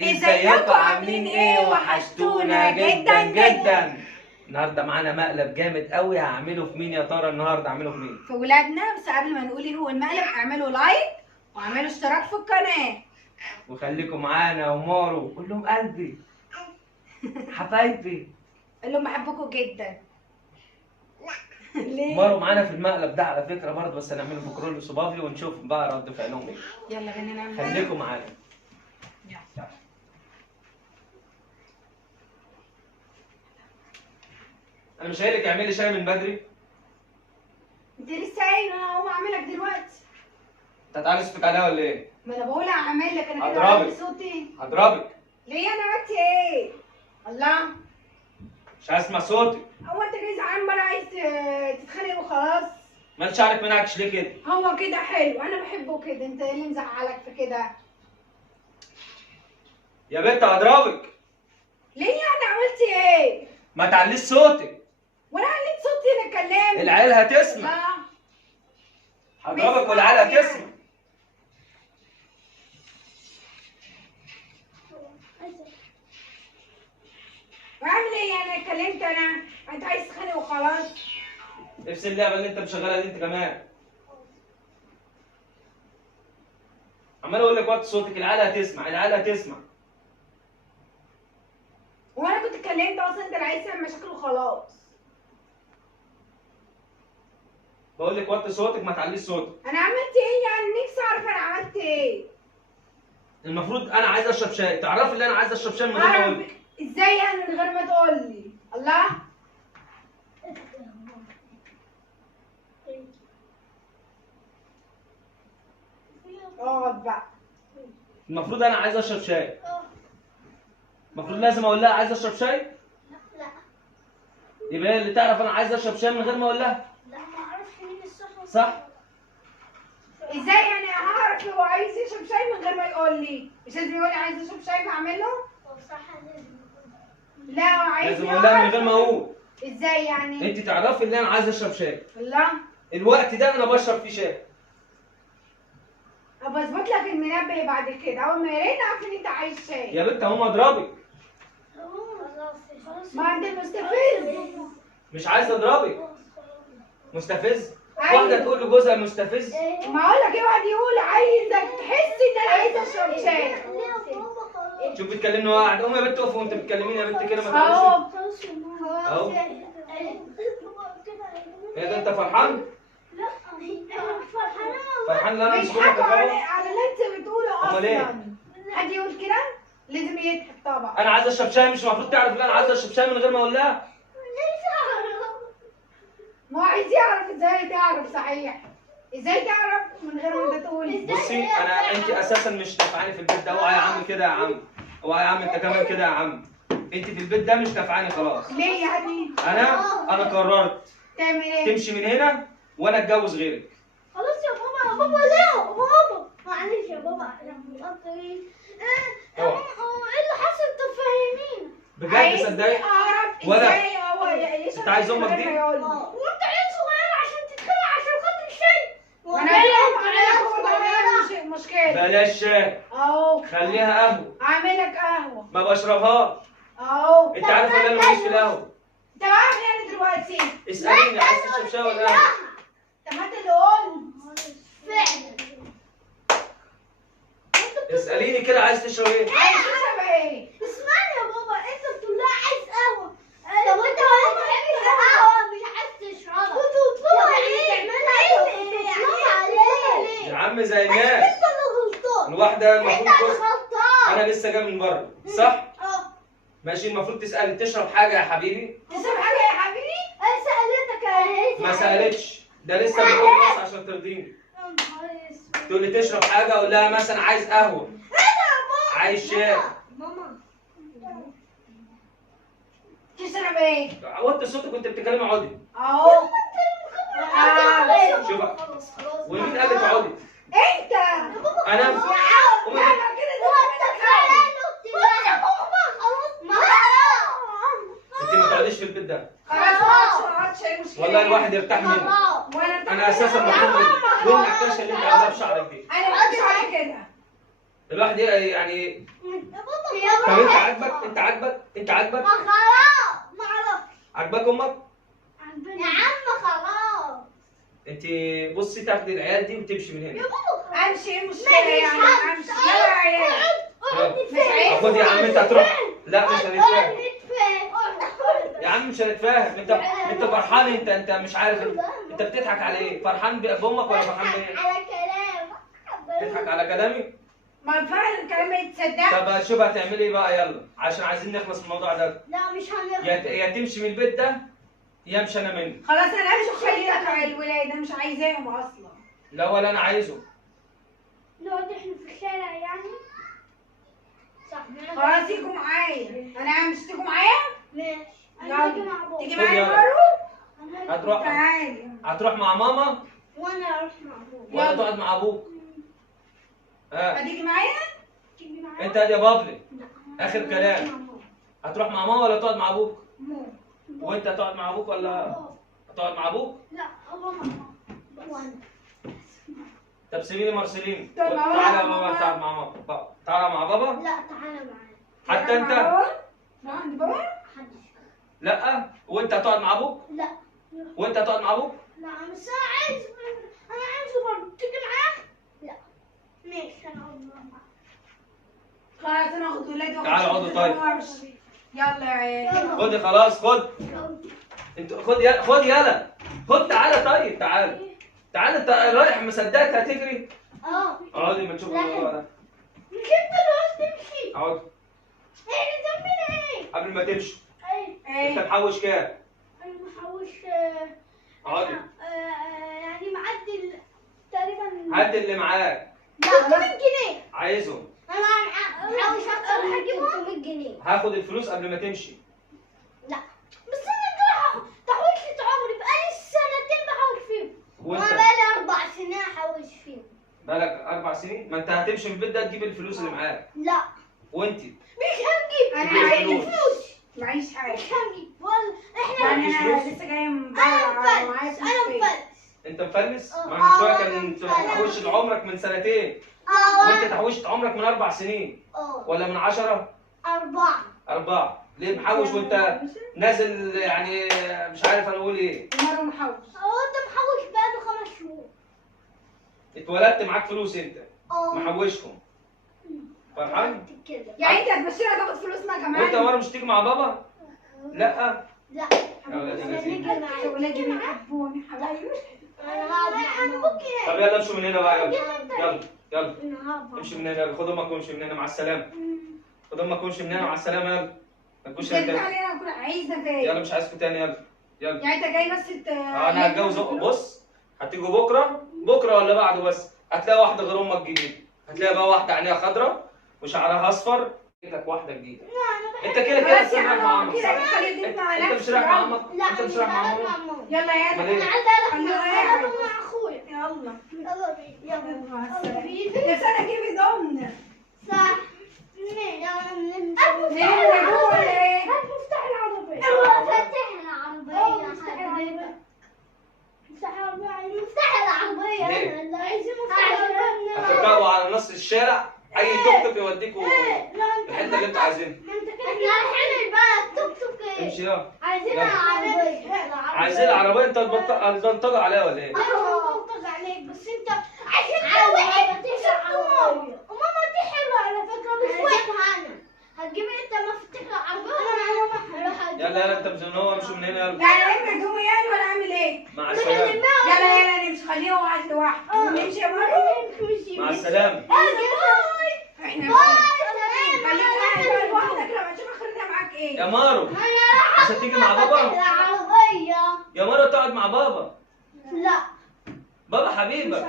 ازيكم عاملين ايه؟ وحشتونا جدا جدا. النهارده معانا مقلب جامد قوي. هعمله في مين يا ترى؟ النهارده هعمله في مين؟ في ولادنا. بس قبل ما نقول ايه هو المقلب، اعملوا لايك واعملوا اشتراك في القناه وخليكم معانا. ومارو قول لهم قلبي حبايبي. قول لهم بحبكم جدا. ليه؟ مارو معانا في المقلب ده على فكره برضه، بس هنعمله في كرول صبابي ونشوف بقى رد فعلهم ايه. يلا بينا نعمل. خليكم معانا. يلا. انا مش قايل لك اعملي شاي من بدري؟ انت لسه قايل انا هقوم اعملك دلوقتي. انت هتعلي صوتك عليها ولا ايه؟ ما انا بقول هعمل لك. انا كده هضربك. بعمل صوتي. هضربك. ليه انا عملت ايه؟ الله، مش عايز اسمع صوتك. هو انت جاي زعلان بقى عايز تتخانق وخلاص؟ مال شعرك منعكش ليه كده؟ هو كده حلو، انا بحبه كده. انت ايه اللي مزعلك في كده؟ يا بنت هضربك. ليه يعني عملت ايه؟ ما تعليش صوتك. وانا عليت صوتي انا اتكلمت. العيال هتسمع. اه. هضربك والعيال هتسمع. واعمل ايه يعني؟ اتكلمت انا، انت عايز تتخانق وخلاص؟ نفس اللعبه اللي انت مشغلها دي انت كمان. عمال اقول لك وطي صوتك، العيال هتسمع، العيال هتسمع. وانا كنت اتكلمت اصلا، انت اللي عايز تعمل مشاكل وخلاص. بقول لك وطي صوتك ما تعليش صوتك. انا عملت ايه يعني؟ نفسي اعرف انا عملت ايه. المفروض انا عايز اشرب شاي، تعرفي ان انا عايز اشرب شاي من غير ما اقول اعرف لك. ازاي يعني من غير ما تقول لي؟ الله. اقعد بقى. المفروض انا عايز اشرب شاي. المفروض لازم اقول لها عايز اشرب شاي. لا يبقى هي اللي تعرف انا عايز اشرب شاي من غير ما اقول لها. لا ما اعرفش مين الصح. صح؟ ازاي يعني هعرف هو عايز يشرب شاي من غير ما يقول لي؟ مش لازم يقول لي عايز اشرب شاي فاعمل له؟ هو صح لازم يكون. لا هو عايز لازم اقول لها من غير ما اقول. ازاي يعني؟ انت تعرفي ان انا عايز اشرب شاي. الله. الوقت ده انا بشرب فيه شاي. ابقى اظبط لك المنبه بعد كده، اول ما يرن اعرف ان انت عايز شاي. يا بنت هقوم اضربك. خلاص ما انت مستفز. مش عايز اضربك. مستفز؟ أيوة. واحده تقول لجوزها مستفز؟ ما اقول لك ايه؟ واحد يقول عايزك تحس ان انا عايز اشرب شاي. شوف بتكلمني وقاعد. قومي يا بنت اقفي وانت بتكلميني يا بنت كده ما اهو. تقوليش. خلاص أهو. ايه ده انت فرحان؟ لا فرحانه فرحان ان انا مش بيضحكوا كده. على اللي انت بتقوله أمال إيه؟ اصلا. حد يقول كده لازم يضحك طبعا. انا عايز اشرب شاي، مش المفروض تعرف ان انا عايز اشرب شاي من غير ما اقول لها؟ ما هو عايز يعرف. ازاي تعرف صحيح؟ ازاي تعرف من غير ما انت تقول؟ بصي انت اساسا مش نافعاني في البيت ده. اوعى يا عم كده يا عم. اوعى يا عم انت كمان كده يا عم. انت في البيت ده مش نافعاني خلاص. ليه يعني؟ انا قررت تعمل ايه؟ تمشي من هنا وانا اتجوز غيرك. خلاص يا بابا. بابا لا بابا معلش يا بابا احنا مقطعين. ايه اللي حصل؟ طب فهمينا. بجد عايز صدقني. اعرف ولا. ازاي هو يشرب أنت عايز أمك من غير دي؟ ما يقول لي. وانت عيل صغير عشان تتخانق عشان خاطر الشاي. وانا عايز مش مشكله. بلاش شاي، اهو خليها قهوه. اعمل لك قهوه ما بشربهاش. اهو. انت عارف ان انا ماليش في القهوه. انت عارف يعني دلوقتي؟ اساليني عايز تشرب شاي ولا قهوه؟ طب ما انت اللي قلت. فعلا. اساليني كده عايز تشرب ايه؟ عايز تشرب ايه؟ اسمعني يا بابا انت بتقول لها عايز قهوه. طب وانت ما بتحبش القهوه مش عايز تشربها. كنت بتطلبها ايه؟ يا عم زي الناس. انت اللي غلطان. الواحده انت المفروض اللي بص. غلطان. انا لسه جاي من بره صح؟ اه. ماشي. المفروض تسالي تشرب حاجه يا حبيبي. تشرب حاجه يا حبيبي؟ سألتك اهي. ما سالتش. ده لسه بتقول بس عشان ترضيني. تقول لي تشرب حاجه اقول لها مثلا عايز قهوه. عايز شاي. ماما. تشرب ايه؟ وطي صوتك وانت بتتكلمي اقعدي. اهو. شوف. ومين قال لك اقعدي؟ انت. انا. يا عم لا لا كده انت ما تقعديش في البيت ده. خلاص ما عادش اي مشكله. والله الواحد يرتاح منك. انا اساسا مطلوب وين النكاشه اللي انت عاملاها في شعرك دي. انا ما قلتش على كده. الواحد يعني بابا طب انت عاجبك؟ انت عاجبك؟ ما خلاص ما اعرف عاجبك امك؟ يا عم خلاص انت بصي تاخدي العيال دي وتمشي من يا هنا. بابا امشي ايه المشكله يعني؟ امشي يلا يا عيال. اقعد خد يا عم انت هتروح. لا مش هنتفاهم نتفاهم يا عم، مش هنتفاهم. انت فرحان، انت مش عارف انت بتضحك على ايه؟ فرحان بامك ولا فرحان بايه؟ على كلام تضحك على كلامي؟ ما فعلا الكلام ما يتصدقش. طب شوف هتعملي ايه بقى، يلا عشان عايزين نخلص من الموضوع ده. لا مش هنخلص يا تمشي من البيت ده يا امشي انا منه. خلاص انا امشي وخلي لك على الولاد، انا مش عايزاهم اصلا. لا ولا انا عايزه. نقعد احنا في الشارع يعني صح خلاص يجوا معايا، انا مش تيجوا معايا؟ ماشي يلا. انا هاجي مع بابا تيجي خد معايا يلا. مارو؟ أنا هاجي- هتروح تعالي. هتروح مع ماما وانا اروح مع بابا ولا يلا. تقعد مع ابوك؟ ها هتيجي معايا؟ تيجي معايا انت يا بافلي، لا. آخر أنا كلام. هاجي مع بابا. هتروح مع ماما ولا تقعد مع ابوك؟ مو. وانت هتقعد مع ابوك ولا بابا. هتقعد مع ابوك؟ لا هو مع بابا وانا طب سيبيني مارسيلين. تقعد مع تعالى يا ماما. ماما، تعال مع ماما. تعالى مع بابا. لا تعالى معايا حتى انت؟ لا عند بابا؟ محدش لا. وانت هتقعد مع ابوك؟ لا وانت هتقعد مع ابوك؟ لا بس انا عايزه برضه تيجي معاك لا ماشي انا اقعد معاك خلاص انا اخد ولادي واخد تعالوا اقعدوا شنطتي طيب. وامشي. يلا يا عيال. خدي خلاص، خد. انت خد يلا، خد يلا. خد تعالى طيب، تعالى انت رايح مصدقك هتجري. اه اقعدي ما تشوف الموضوع ده. مش انت اللي عاوز تمشي اقعدي ايه بتعمل ايه قبل ما تمشي. انت ايه؟ محوش كام؟ انا محوش اقعدي. يعني معدي تقريبا هات اللي معاك. لا 300 جنيه عايزهم. انا محوش اكتر هجيبهم 300 جنيه هاخد الفلوس قبل ما تمشي. لا بس انا دول تحويشة عمري بقالي سنتين بحوش فيهم وانا وانت بقالي 4 سنين احوش فيهم بقالك 4 سنين؟ ما انت هتمشي من البيت ده تجيب الفلوس اللي معاك. لا وانت مش هنجيب أنا تجيب عايز الفلوس. فلوس معيش حاجه. مش هنجيب ولا احنا يعني معكيش انا فلوس؟ لسه جايه من انا بره ومعايا مفلس فلوس انا فين؟ مفلس انت مفلس؟ اه. ما من شويه انا كان مفلس. تحوش عمرك من سنتين، وانت تحوشت عمرك من 4 سنين ولا من 10؟ 4 4. ليه محوش وانت نازل يعني مش عارف انا اقول ايه؟ مره محوش. هو انت محوش بقاله 5 شهور اتولدت معاك فلوس انت اه محوشهم. فرحان؟ كده يعني انت هتمشينا تاخد فلوسنا كمان؟ وانت مره مش تيجي مع بابا؟ لا. لا يا ولاد الذين. نيجي معايا ولادي بيحبوني حبايبي. انا ممكن طب يلا امشوا من هنا بقى، يلا يلا يلا انا امشي من هنا، يلا خد امك وامشي من هنا مع السلامه. خد امك وامشي من هنا مع السلامه، يلا ما تجوش هنا جبت تاني. علينا اكون عايزه يلا فين؟ مش عايزكم تاني، يلا يلا. يعني انت جاي بس انا هتجوز بص، هتيجوا بكره ولا بعده، بس هتلاقي واحده غير امك جديده. هتلاقي بقى واحده عينيها خضراء وشعرها اصفر. لك واحده جديده. انت كده خلاص يا رايح مع عم عمك كده صح؟ خلي البيت مع انت مش نفسي. رايح مع عمك؟ لا انت مش رايح مع ماما؟ يلا يلا. امال ايه؟ انا عايزه اروح الله مع يعينك. اروح مع اخويا يلا. يلا بينا يلا مع يلا السلامة. بينا يا سنة جيبي ضمن. صح يلا ليه هو ولا ايه؟ مفتاح العربية هو فاتح العربية مفتاح العربية مفتاح العربية ليه؟ أنا عايزين مفتاح العربية هتركبوا على نص الشارع، اي توك توك يوديكوا الحته اللي انتوا عايزينها. احنا رايحين البلد توك توك امشي يلا. عايزين يلا. العربية عايزين العربيه؟ انت هتبلطجوا عليها ولا ايه؟ انا بنطق عليك بس انت عشان توحد ماما وماما دي حلوة على فكرة مش وحشة انا هتجيبي انت مفاتيح العربية يلا يلا انت مزنوقه، امشوا من هنا يلا. يعني الم هدومي يعني ولا اعمل ايه؟ مع السلامه. يلا يلا نمشي، خليه هو قاعد لوحده. نمشي يا مارو. مع السلامه. احنا خليك قاعد بقى لوحدك لما تشوف اخرتها معاك ايه. يا مارو مش هتيجي مع بابا؟ العربية يا مارو تقعد مع بابا. لا بابا حبيبك.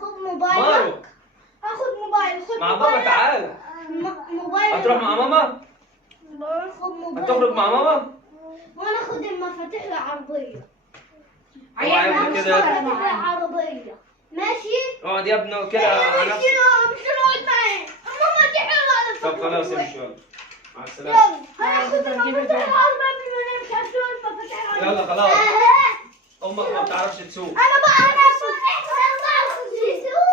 خد موبايلك مارو اخد موبايل خد مع بابا موبايلك. تعالى. موبايل هتروح مع ماما؟ خد موبايل هتخرج مع ماما؟ وانا اخد المفاتيح العربية اوعى كده. المفاتيح العربية ماشي اقعد يا ابني كده على مش نفسك. هنقعد معاه ماما دي حلوة على طب فكرة خلاص مش امشي وحشة. يلا. مع السلامه. يلا هناخد المفاتيح العربية بما انا مش هسوق المفاتيح العربية يلا خلاص. امك ما بتعرفش تسوق. انا بقى انا احنا بعرف نسوق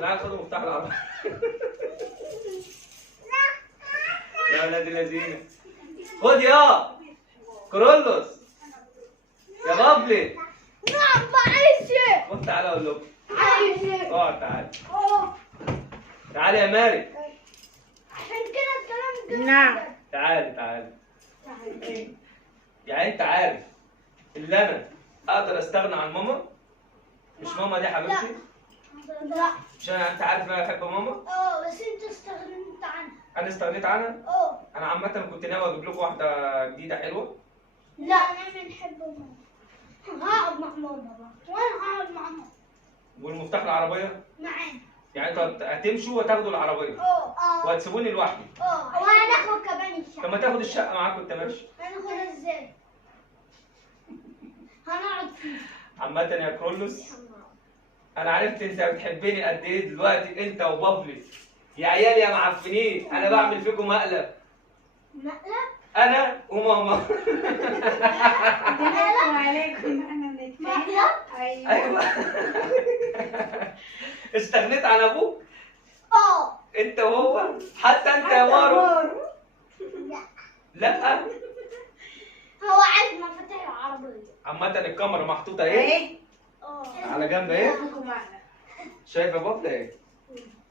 لا تعال خدوا مفتاح العربية. يا ولاد الذين، خد يا كرولوس يا بابلي. نعم بعيشة. خد تعالى اقول لكم. عايشة. اقعد تعالى. تعالى يا ماري. عشان كده الكلام كده. نعم. تعالى. يعني انت عارف ان انا اقدر استغنى عن ماما؟ مش ماما دي حبيبتي؟ لا. مش انت عارف ان انا بحب ماما؟ بس انت استغنيت عنها. انا استغنيت عنها؟ اه. انا عامة كنت ناوي اجيب لكم واحدة جديدة حلوة. لا انا بنحب ماما. هقعد مع ماما بقى. وانا هقعد مع ماما. والمفتاح العربية؟ معانا. يعني انتوا هتمشوا وتاخدوا العربية وهتسيبوني لوحدي. وهناخد كمان الشقة. طب ما تاخد الشقة معاك وانت ماشي. هناخدها ازاي؟ هنقعد فيها. عامة يا كرولوس، انا عرفت انت بتحبني قد ايه دلوقتي انت وبابلي. يا عيال يا معفنين، انا بعمل فيكم مقلب. مقلب؟ انا وماما. عليكم انا بنتفاهم. مقلب؟ ايوه. استغنيت عن ابوك انت وهو، حتى انت يا مارو. لا. لا. هو عايز مفاتيح العربية. عامة الكاميرا محطوطة ايه؟ على جنب ايه؟ شايفة بابلي ايه؟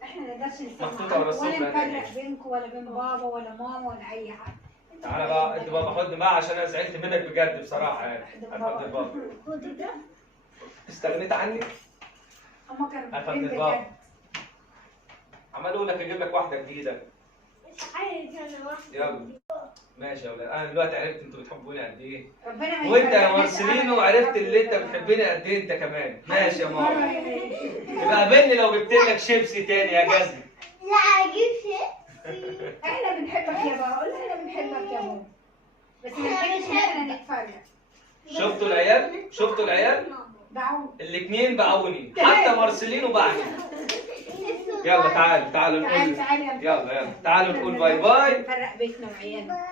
احنا ما نقدرش نسمع محطوطة ورا السفرة ولا هنا. نفرق بينكم ولا بين بابا ولا ماما ولا اي حاجه. تعالى بقى انت بابا، خد معايا عشان انا زعلت منك بجد بصراحة يعني. هتفضل بابا. خد ده. استغنيت عني؟ هما كانوا هتفضل بيحبين بابا. بجد. عمال اقول لك اجيب لك واحدة جديدة. مش عايز انا واحدة. يلا. ماشي يا ولاد، انا دلوقتي عرفت انتوا بتحبوني قد ايه. ربنا ما وانت يا يفرقناش مارسيلينو أبداً. عرفت اللي انت بتحبني قد ايه انت كمان. ماشي يا ماما. مرة يبقى قابلني لو جبت لك شيبسي تاني يا جزمة. لا اجيب شيء. احنا بنحبك يا بابا، قول احنا بنحبك يا ماما. بس ما نحبش ان احنا نتفرق. شفتوا العيال؟ شفتوا العيال؟ دعوه. الاثنين باعوني، حتى مارسيلينو باعني. يلا تعالوا تعال نقول. تعال يلا تعالوا نقول باي باي. نفرق بيتنا وعيالنا.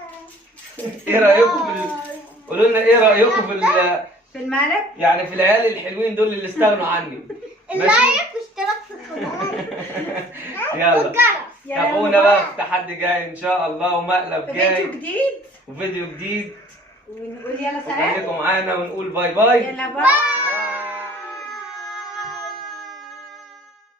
ايه رايكم قولوا لنا ايه رايكم في المقلب؟ يعني في العيال الحلوين دول اللي استغنوا عني. اللايك واشتراك في القناة. يلا والجرس. تابعونا بقى في تحدي جاي ان شاء الله ومقلب فيديو جاي جديد وفيديو جديد. ونقول يلا سلام. خليكم معانا ونقول باي باي. يلا باي.